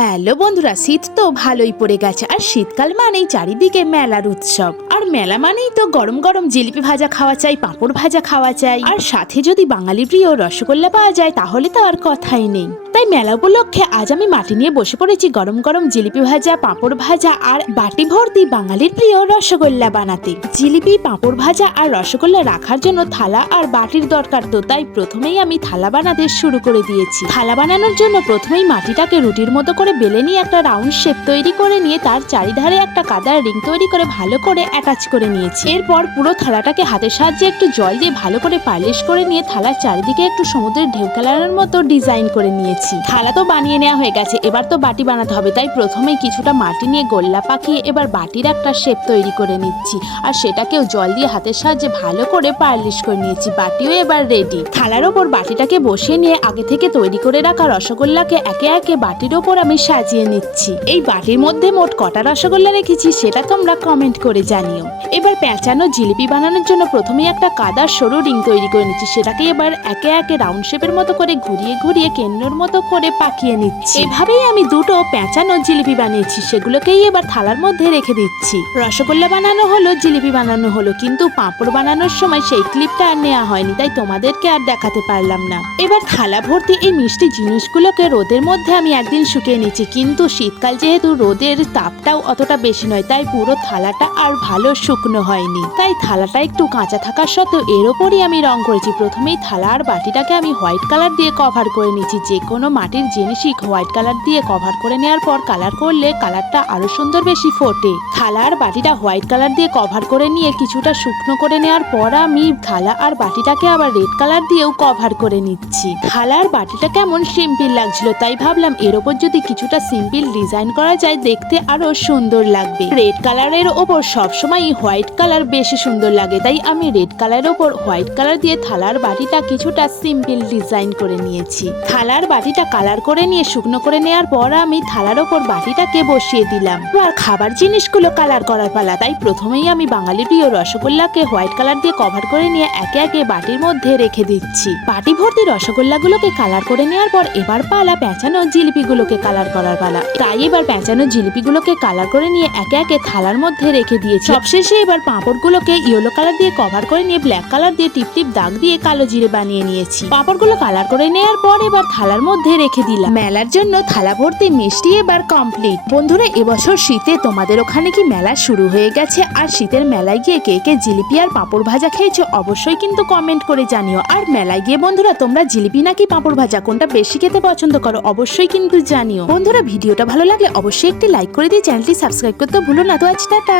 Hello বন্ধুরা, শীত তো ভালোই পড়ে গেছে। আর শীতকাল মানেই চারিদিকে মেলার উৎসব। আর মেলা মানেই তো গরম গরম জিলিপি ভাজা খাওয়া চাই, পাঁপড় ভাজা খাওয়া চাই। আর সাথে যদি বাঙালি প্রিয় রসগোল্লা পাওয়া যায়, তাহলে তো আর কথাই নেই। তাই মেলা উপলক্ষে আজ আমি মাটি নিয়ে বসে পড়েছি গরম গরম জিলিপি ভাজা, পাঁপড় ভাজা আর বাটি ভর্তি বাঙালির প্রিয় রসগোল্লা বানাতে। জিলিপি, পাঁপড় ভাজা আর রসগোল্লা রাখার জন্য থালা আর বাটির দরকার তো, তাই প্রথমেই আমি থালা বানাতে শুরু করে দিয়েছি। থালা বানানোর জন্য প্রথমেই মাটিটাকে রুটির মতো করে বেলে নিয়ে একটা রাউন্ড শেপ তৈরি করে নিয়ে তার চারিধারে একটা কাদার রিং তৈরি করে ভালো করে অ্যাটাচ করে নিয়েছি। এরপর পুরো থালাটাকে হাতের সাহায্যে একটু জল দিয়ে ভালো করে পালিশ করে নিয়ে থালার চারিদিকে একটু সমুদ্রের ঢেউ খেলানোর মতো ডিজাইন করে নিয়েছি। থালা তো বানিয়ে নেওয়া হয়ে গেছে, এবার তো বাটি বানাতে হবে, তাই প্রথমে কিছুটা মাটি নিয়ে গোল্লা পাকিয়ে এবার বাটির একটা শেপ তৈরি করে নিচ্ছি। আর সেটাকেও জল দিয়ে হাতের সাহায্যে ভালো করে পালিশ করে নিয়েছি, বাটিও এবার রেডি থালার ওপর বাটিটাকে বসিয়ে নিয়ে আগে থেকে তৈরি করে রাখা রসগোল্লাকে একে একে বাটির ওপর আমি সাজিয়ে নিচ্ছি। এই বাটির মধ্যে মোট কটা রসগোল্লা রেখেছি সেটা তোমরা কমেন্ট করে জানিও। এবার পেঁচানো জিলিপি বানানোর জন্য প্রথমে একটা কাদার সরু রিং তৈরি করে নিচ্ছি। সেটাকে এবার একে একে রাউন্ড শেপের মতো করে ঘুরিয়ে ঘুরিয়ে কেন্দ্রর মতো করে পাকিয়ে নিচ্ছি। এভাবেই আমি দুটো পেঁচানো জিলিপি বানিয়েছি। সেগুলোকেই এবার থালার মধ্যে রেখে দিচ্ছি। রসগোল্লা বানানো হলো, জিলিপি বানানো হলো, কিন্তু পাঁপড় বানানোর সময় সেই ক্লিপটা আর নেওয়া হয়নি, তাই তোমাদেরকে আর দেখাতে পারলাম না। এবার থালা ভর্তি এই মিষ্টি জিনিসগুলোকে রোদের মধ্যে আমি একদিন শুকিয়ে নিচ্ছি কিন্তু শীতকাল যেহেতু, রোদের তাপটাও অতটা বেশি নয়, তাই পুরো থালাটা আর ভালো শুকনো হয়নি। তাই থালাটা একটু কাঁচা থাকার সত্ত্বেও এর ওপরই আমি রং করেছি। প্রথমেই থালা আর বাটিটাকে আমি হোয়াইট কালার দিয়ে কভার করে নিচ্ছি যে কোনো মাটির জিনিসই হোয়াইট কালার দিয়ে কভার করে নেওয়ার পর কালার করলে কালারটা আরও সুন্দর বেশি ফোটে। থালা আর বাটিটা হোয়াইট কালার দিয়ে কভার করে নিয়ে কিছুটা শুকনো করে নেওয়ার পর আমি থালা আর বাটিটাকে আবার রেড কালার দিয়েও কভার করে নিচ্ছি। থালা আর বাটিটা কেমন সিম্পল লাগছিল, তাই ভাবলাম এর ওপর যদি কিছুটা সিম্পল ডিজাইন করা যায় দেখতে আরও সুন্দর লাগবে। রেড কালারের ওপর সবসময় হোয়াইট কালার বেশি সুন্দর লাগে, তাই আমি রেড কালারের ওপর হোয়াইট কালার দিয়ে থালার বাটিটা কিছুটা সিম্পল ডিজাইন করে নিয়েছি। থালার বাটিটা কালার করে নিয়ে, শুকনো করে নেওয়ার পর আমি থালার ওপর বাটিটাকে বসিয়ে দিলাম। আর খাবার জিনিসগুলো কালার করার পালা, তাই প্রথমেই আমি বাঙালি প্রিয় রসগোল্লাকে হোয়াইট কালার দিয়ে কভার করে নিয়ে একে একে বাটির মধ্যে রেখে দিচ্ছি। বাটি ভর্তি রসগোল্লাগুলোকে কালার করে নেওয়ার পর এবার পালা পেঁচানো জিলিপিগুলোকে কালার করার পালা। তাই এবার পেঁচানো জিলিপিগুলোকে কালার করে নিয়ে একে একে থালার মধ্যে রেখে দিয়েছি। সবশেষে এবার পাঁপড়গুলোকে ইয়েলো কালার দিয়ে কভার করে নিয়ে ব্ল্যাক কালার দিয়ে টিপ টিপ দাগ দিয়ে কালো জিরে বানিয়ে নিয়েছি। পাঁপড়গুলো কালার করে নেওয়ার পর এবার থালার মধ্যে রেখে দিলাম। মেলার জন্য থালা ভর্তি মিষ্টি এবার কমপ্লিট বন্ধুরা, এবছর শীতে তোমাদের ওখানে কি মেলা শুরু হয়ে গেছে? আর শীতের মেলায় গিয়ে কে কে জিলিপি আর পাঁপড় ভাজা খেয়েছো অবশ্যই কিন্তু কমেন্ট করে জানিও। আর মেলায় গিয়ে বন্ধুরা, তোমরা জিলিপি নাকি পাঁপড় ভাজা, কোনটা বেশি খেতে পছন্দ করো অবশ্যই কিন্তু জানিও। বন্ধুরা, ভিডিওটা ভালো লাগলে অবশ্যই একটি লাইক করে দিয়ে চ্যানেলটি সাবস্ক্রাইব করতে ভুলো না। তো আজ টাটা।